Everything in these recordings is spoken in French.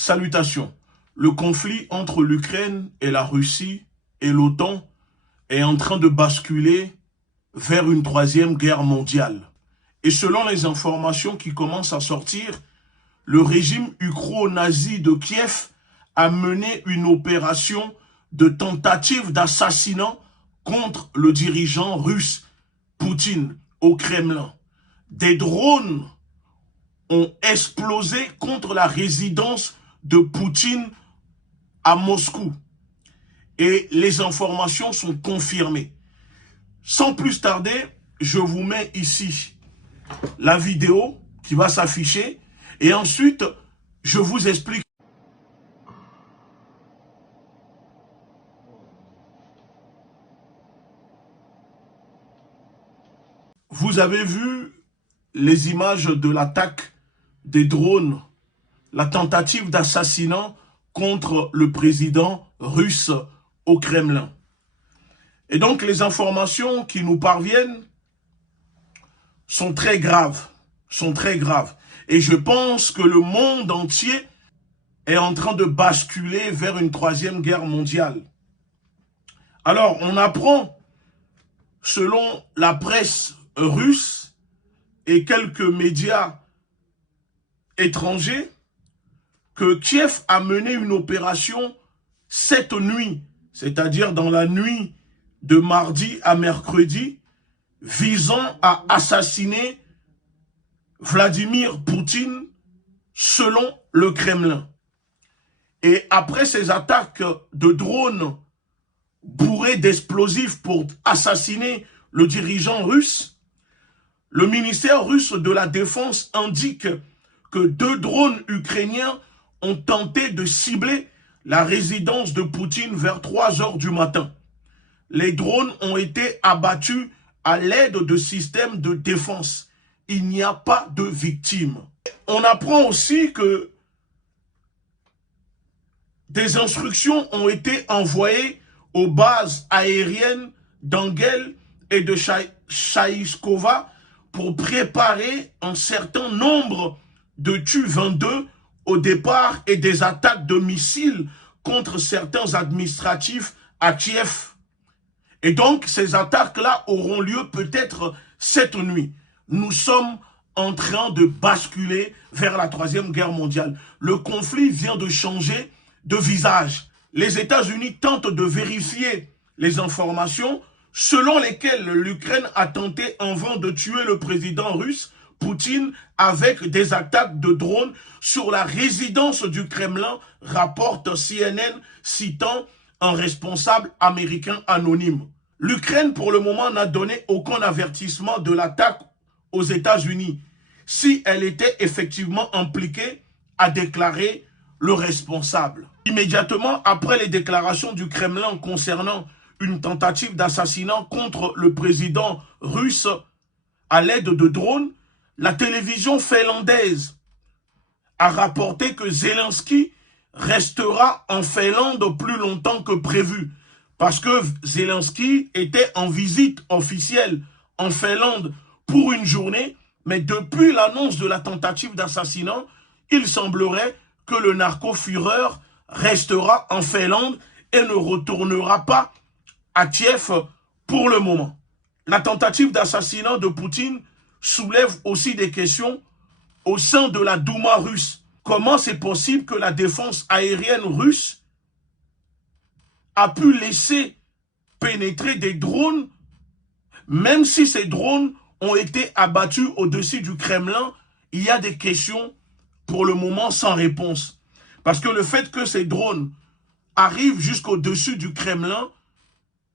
Salutations. Le conflit entre l'Ukraine et la Russie et l'OTAN est en train de basculer vers une troisième guerre mondiale. Et selon les informations qui commencent à sortir, le régime ukro-nazi de Kiev a mené une opération de tentative d'assassinat contre le dirigeant russe Poutine au Kremlin. Des drones ont explosé contre la résidence de Poutine à Moscou. Et les informations sont confirmées. Sans plus tarder, je vous mets ici la vidéo qui va s'afficher et ensuite, je vous explique. Vous avez vu les images de l'attaque des drones, la tentative d'assassinat contre le président russe au Kremlin. Et donc les informations qui nous parviennent sont très graves, Et je pense que le monde entier est en train de basculer vers une troisième guerre mondiale. Alors on apprend, selon la presse russe et quelques médias étrangers, que Kiev a mené une opération cette nuit, c'est-à-dire dans la nuit de mardi à mercredi, visant à assassiner Vladimir Poutine selon le Kremlin. Et après ces attaques de drones bourrés d'explosifs pour assassiner le dirigeant russe, le ministère russe de la Défense indique que 2 drones ukrainiens ont tenté de cibler la résidence de Poutine vers 3 h du matin. Les drones ont été abattus à l'aide de systèmes de défense. Il n'y a pas de victimes. On apprend aussi que des instructions ont été envoyées aux bases aériennes d'Engel et de Chaïskova pour préparer un certain nombre de Tu-22 au départ et des attaques de missiles contre certains administratifs à Kiev. Et donc, ces attaques-là auront lieu peut-être cette nuit. Nous sommes en train de basculer vers la troisième guerre mondiale. Le conflit vient de changer de visage. Les États-Unis tentent de vérifier les informations selon lesquelles l'Ukraine a tenté en vain de tuer le président russe Poutine avec des attaques de drones sur la résidence du Kremlin, rapporte CNN, citant un responsable américain anonyme. L'Ukraine, pour le moment, n'a donné aucun avertissement de l'attaque aux États-Unis. Si elle était effectivement impliquée, à déclarer le responsable. Immédiatement après les déclarations du Kremlin concernant une tentative d'assassinat contre le président russe à l'aide de drones, la télévision finlandaise a rapporté que Zelensky restera en Finlande plus longtemps que prévu. Parce que Zelensky était en visite officielle en Finlande pour une journée, mais depuis l'annonce de la tentative d'assassinat, il semblerait que le narco-führer restera en Finlande et ne retournera pas à Kiev pour le moment. La tentative d'assassinat de Poutine soulève aussi des questions au sein de la Douma russe. Comment c'est possible que la défense aérienne russe a pu laisser pénétrer des drones, même si ces drones ont été abattus au-dessus du Kremlin? Il y a des questions pour le moment sans réponse. Parce que le fait que ces drones arrivent jusqu'au-dessus du Kremlin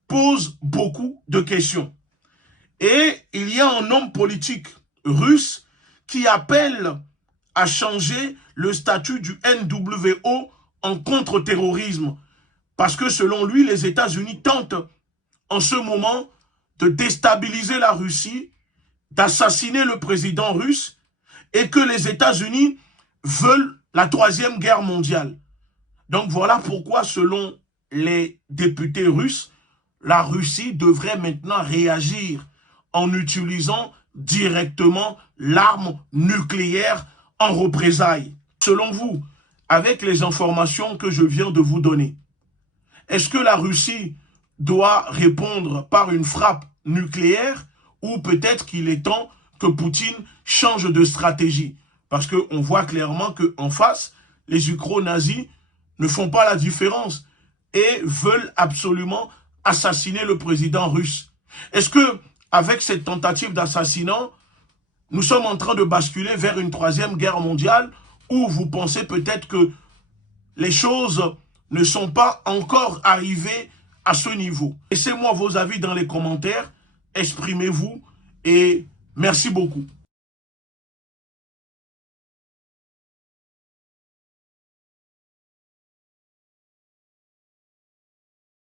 pose beaucoup de questions. Et il y a un homme politique russe qui appelle à changer le statut du NWO en contre-terrorisme. Parce que selon lui, les États-Unis tentent en ce moment de déstabiliser la Russie, d'assassiner le président russe et que les États-Unis veulent la troisième guerre mondiale. Donc voilà pourquoi, selon les députés russes, la Russie devrait maintenant réagir en utilisant directement l'arme nucléaire en représailles. Selon vous, avec les informations que je viens de vous donner, est-ce que la Russie doit répondre par une frappe nucléaire ou peut-être qu'il est temps que Poutine change de stratégie? Parce qu'on voit clairement qu'en face, les ukro-nazis ne font pas la différence et veulent absolument assassiner le président russe. Est-ce que, avec cette tentative d'assassinat, nous sommes en train de basculer vers une troisième guerre mondiale ou vous pensez peut-être que les choses ne sont pas encore arrivées à ce niveau? Laissez-moi vos avis dans les commentaires, exprimez-vous et merci beaucoup.